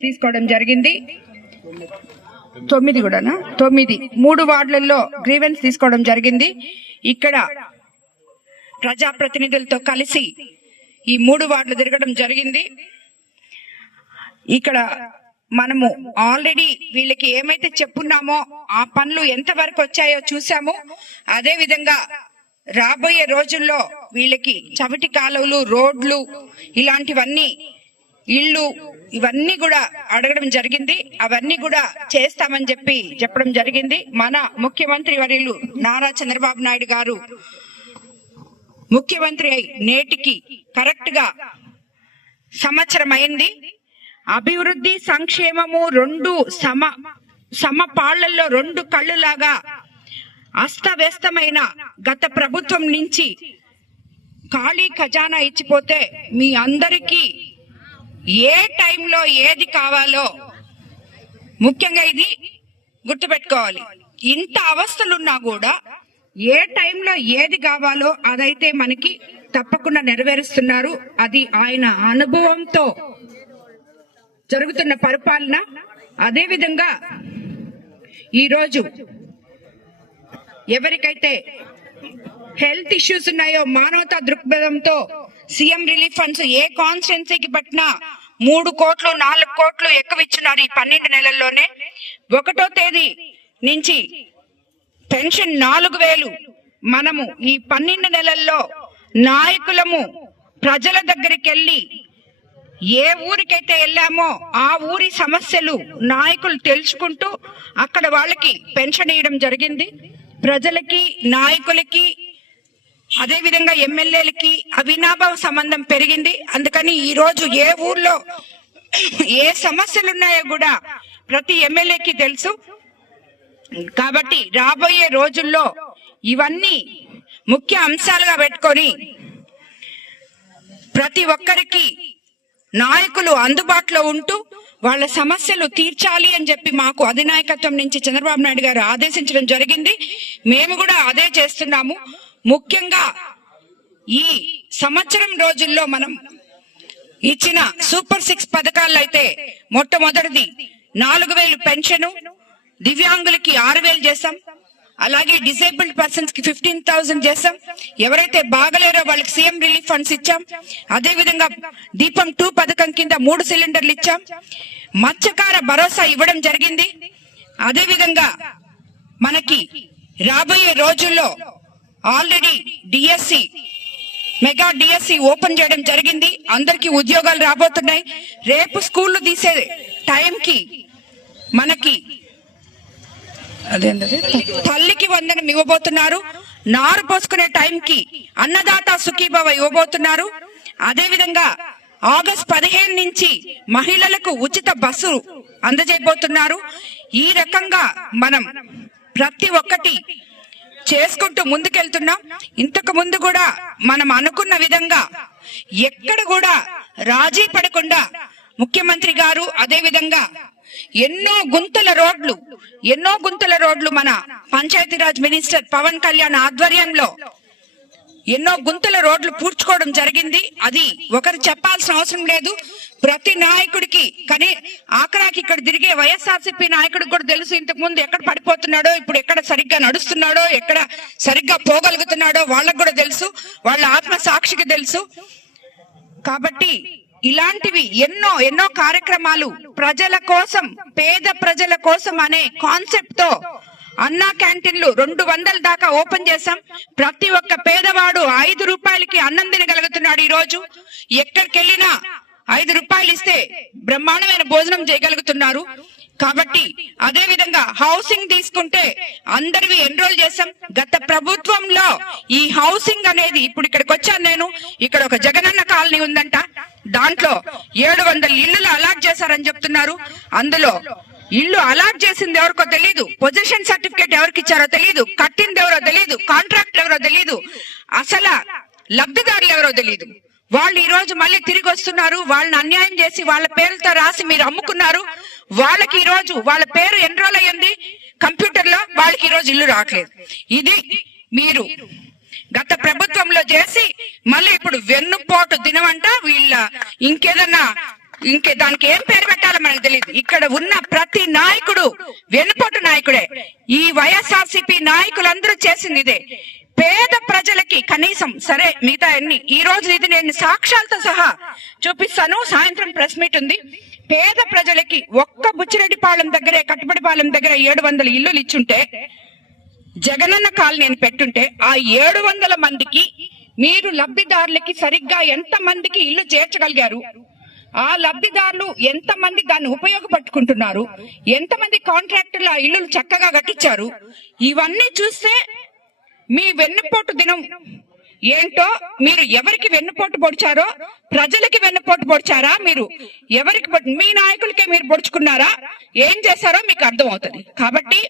తీసుకోవడం జరిగింది. తొమ్మిది కూడానా? తొమ్మిది. మూడు వార్డులలో గ్రీవెన్స్ తీసుకోవడం జరిగింది. ఇక్కడ ప్రజాప్రతినిధులతో కలిసి ఈ మూడు వార్డులు తిరగడం జరిగింది. ఇక్కడ మనము ఆల్రెడీ వీళ్ళకి ఏమైతే చెప్పున్నామో ఆ పనులు ఎంతవరకు వచ్చాయో చూసాము అదే విధంగా రాబోయే రోజుల్లో వీళ్ళకి చవిటి కాలువలు రోడ్లు ఇలాంటివన్నీ ఇళ్ళు ఇవన్నీ కూడా అడగడం జరిగింది. అవన్నీ కూడా చేస్తామని చెప్పి చెప్పడం జరిగింది. మన ముఖ్యమంత్రి వర్యులు నారా చంద్రబాబు నాయుడు గారు ముఖ్యమంత్రి అయి నేటికి కరెక్ట్గా సంవత్సరం అయింది. అభివృద్ధి సంక్షేమము రెండు సమ సమపాళ్ళలో రెండు కళ్ళులాగా అస్తవ్యస్తమైన గత ప్రభుత్వం నుంచి ఖాళీ ఖజానా ఇచ్చిపోతే మీ అందరికీ ఏ టైంలో ఏది కావాలో ముఖ్యంగా ఇది గుర్తుపెట్టుకోవాలి. ఇంత అవస్థలున్నా కూడా ఏ టైంలో ఏది కావాలో అదైతే మనకి తప్పకుండా నెరవేరుస్తున్నారు. అది ఆయన అనుభవంతో జరుగుతున్న పరిపాలన. అదే విధంగా ఈరోజు ఎవరికైతే హెల్త్ ఇష్యూస్ ఉన్నాయో మానవతా దృక్పథంతో సీఎం రిలీఫ్ ఫండ్స్ ఏ కాన్స్టిట్యున్సీకి పట్టినా మూడు కోట్లు నాలుగు కోట్లు ఎక్కువ ఈ పన్నెండు నెలల్లోనే. ఒకటో తేదీ నుంచి పెన్షన్ నాలుగు వేలు. మనము ఈ పన్నెండు నెలల్లో నాయకులము ప్రజల దగ్గరికి వెళ్ళి ఏ ఊరికైతే వెళ్ళామో ఆ ఊరి సమస్యలు నాయకులు తెలుసుకుంటూ అక్కడ వాళ్ళకి పెన్షన్ ఇవ్వడం జరిగింది. ప్రజలకి నాయకులకి అదే విధంగా ఎమ్మెల్యేలకి అవినాభావ సంబంధం పెరిగింది. అందుకని ఈ రోజు ఏ ఊర్లో ఏ సమస్యలు ఉన్నాయో కూడా ప్రతి ఎమ్మెల్యేకి తెలుసు. కాబట్టి రాబోయే రోజుల్లో ఇవన్నీ ముఖ్య అంశాలుగా పెట్టుకొని ప్రతి ఒక్కరికి నాయకులు అందుబాటులో ఉంటూ వాళ్ళ సమస్యలు తీర్చాలి అని చెప్పి మాకు అధినాయకత్వం నుంచి చంద్రబాబు నాయుడు గారు ఆదేశించడం జరిగింది. మేము కూడా అదే చేస్తున్నాము. ముఖ్యంగా ఈ సంవత్సరం రోజుల్లో మనం ఇచ్చిన సూపర్ సిక్స్ పథకాల్లో అయితే మొట్టమొదటిది నాలుగు వేలు పెన్షన్ దివ్యాంగులకి ఆరు వేలు చేసాం అలాగే డిసేబుల్డ్ పర్సన్స్కి ఫిఫ్టీన్ థౌసండ్ చేసాం ఎవరైతే బాగలేరో వాళ్ళకి సీఎం రిలీఫ్ ఫండ్స్ ఇచ్చాం. అదే విధంగా దీపం టూ పథకం కింద మూడు సిలిండర్లు ఇచ్చాం. మత్స్యకార భరోసా ఇవ్వడం జరిగింది. అదే విధంగా మనకి రాబోయే రోజుల్లో already DSC mega DSC open చేయడం జరిగింది. అందరికీ ఉద్యోగాలు రాబోతున్నాయి. రేపు స్కూళ్ళు తీసే టైంకి మనకి అదేంటది? తల్లికి వందనం ఇవ్వబోతున్నారు. నారు పోసుకునే టైంకి అన్నదాత సుఖీభావ ఇవ్వబోతున్నారు. అదేవిధంగా ఆగస్ట్ పదిహేను నుంచి మహిళలకు ఉచిత బస్సు అందజేయబోతున్నారు. ఈ రకంగా మనం ప్రతి ఒక్కటి చేసుకుంటూ ముందుకెళ్తున్నాం. ఇంతకు ముందు కూడా మనం అనుకున్న విధంగా ఎక్కడ కూడా రాజీ పడకుండా ముఖ్యమంత్రి గారు అదే విధంగా ఎన్నో గుంతల రోడ్లు ఎన్నో గుంతల రోడ్లు మన పంచాయతీరాజ్ మినిస్టర్ పవన్ కళ్యాణ్ ఆధ్వర్యంలో ఎన్నో గుంతల రోడ్లు పూడ్చుకోవడం జరిగింది. అది ఒకరు చెప్పాల్సిన అవసరం లేదు. ప్రతి నాయకుడికి కానీ ఆఖరాకి ఇక్కడ తిరిగే వైఎస్ఆర్సీపీ నాయకుడికి కూడా తెలుసు ఇంతకు ముందు ఎక్కడ పడిపోతున్నాడో ఇప్పుడు ఎక్కడ సరిగ్గా నడుస్తున్నాడో ఎక్కడ సరిగ్గా పోగలుగుతున్నాడో వాళ్ళకు కూడా తెలుసు. వాళ్ళ ఆత్మ సాక్షికి తెలుసు. కాబట్టి ఇలాంటివి ఎన్నో ఎన్నో కార్యక్రమాలు ప్రజల కోసం పేద ప్రజల కోసం అనే కాన్సెప్ట్తో అన్నా క్యాంటీన్లు రెండు వందల దాకా ఓపెన్ చేశాం. ప్రతి ఒక్క పేదవాడు ఐదు రూపాయలకి అన్నం తినగలుగుతున్నాడు ఈ రోజు ఎక్కడికి వెళ్ళినా ఐదు రూపాయలు ఇస్తే బ్రహ్మాండమైన భోజనం చేయగలుగుతున్నారు. కాబట్టి అదే విధంగా హౌసింగ్ తీసుకుంటే అందరివి ఎన్రోల్ చేశాం. గత ప్రభుత్వంలో ఈ హౌసింగ్ అనేది ఇప్పుడు ఇక్కడికి వచ్చాను నేను. ఇక్కడ ఒక జగనన్న కాలనీ ఉందంట. దాంట్లో ఏడు వందల ఇళ్ళు అలాట్ చేశారని చెప్తున్నారు. అందులో ఇల్లు అలాట్ చేసింది ఎవరికో తెలియదు పొజిషన్ సర్టిఫికేట్ ఎవరికి ఇచ్చారో తెలియదు కట్టింది ఎవరో తెలియదు కాంట్రాక్ట్ ఎవరో తెలియదు అసలు లబ్ధిదారులు ఎవరో తెలియదు వాళ్ళు ఈ రోజు మళ్ళీ తిరిగి వస్తున్నారు. వాళ్ళని అన్యాయం చేసి వాళ్ళ పేరుతో రాసి మీరు అమ్ముకున్నారు. వాళ్ళకి ఈ రోజు వాళ్ళ పేరు ఎన్రోల్ అయ్యింది? కంప్యూటర్లో వాళ్ళకి ఈ రోజు ఇల్లు రావట్లేదు. ఇది మీరు గత ప్రభుత్వంలో చేసి మళ్ళీ ఇప్పుడు వెన్నుపోటు దినమంట వీళ్ళ ఇంకేదన్నా ఇంకే దానికి ఏం పేరు పెట్టాలో మనకు తెలియదు ఇక్కడ ఉన్న ప్రతి నాయకుడు వెనుపోటు నాయకుడే. ఈ వైఎస్ఆర్సీపీ నాయకులందరూ చేసింది ఇదే. పేద ప్రజలకి కనీసం సరే మిగతా అన్ని ఈ రోజు ఇది నేను సాక్ష్యాలతో సహా చూపిస్తాను. సాయంత్రం ప్రెస్ మీట్ ఉంది. పేద ప్రజలకి ఒక్క బుచ్చిరెడ్డిపాలెం దగ్గరే కట్టుబడిపాలెం దగ్గర ఏడు వందల ఇల్లులు ఇచ్చుంటే జగనన్న కాలనీ నేను పెట్టుంటే ఆ ఏడు వందల మందికి మీరు లబ్ధిదారులకి సరిగ్గా ఎంత మందికి ఇల్లు చేర్చగలిగారు? ఆ లబ్ధిదారులు ఎంతమంది దాన్ని ఉపయోగపట్టుకుంటున్నారు? ఎంతమంది కాంట్రాక్టర్లు ఆ ఇల్లులు చక్కగా కట్టించారు? ఇవన్నీ చూస్తే మీ వెన్నుపోటు దినం ఏంటో మీరు ఎవరికి వెన్నుపోటు పొడిచారో ప్రజలకి వెన్నుపోటు పొడిచారా మీరు? ఎవరికి మీ నాయకులకే మీరు పొడుచుకున్నారా? ఏం చేశారో మీకు అర్థం అవుతుంది కాబట్టి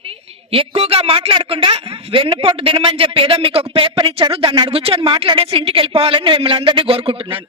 ఎక్కువగా మాట్లాడకుండా వెన్నుపోటు దినం అని చెప్పి ఏదో మీకు ఒక పేపర్ ఇచ్చారు దాన్ని అడుగుచొని మాట్లాడేసి ఇంటికి వెళ్ళిపోవాలని మిమ్మల్ని అందరినీ కోరుకుంటున్నాను.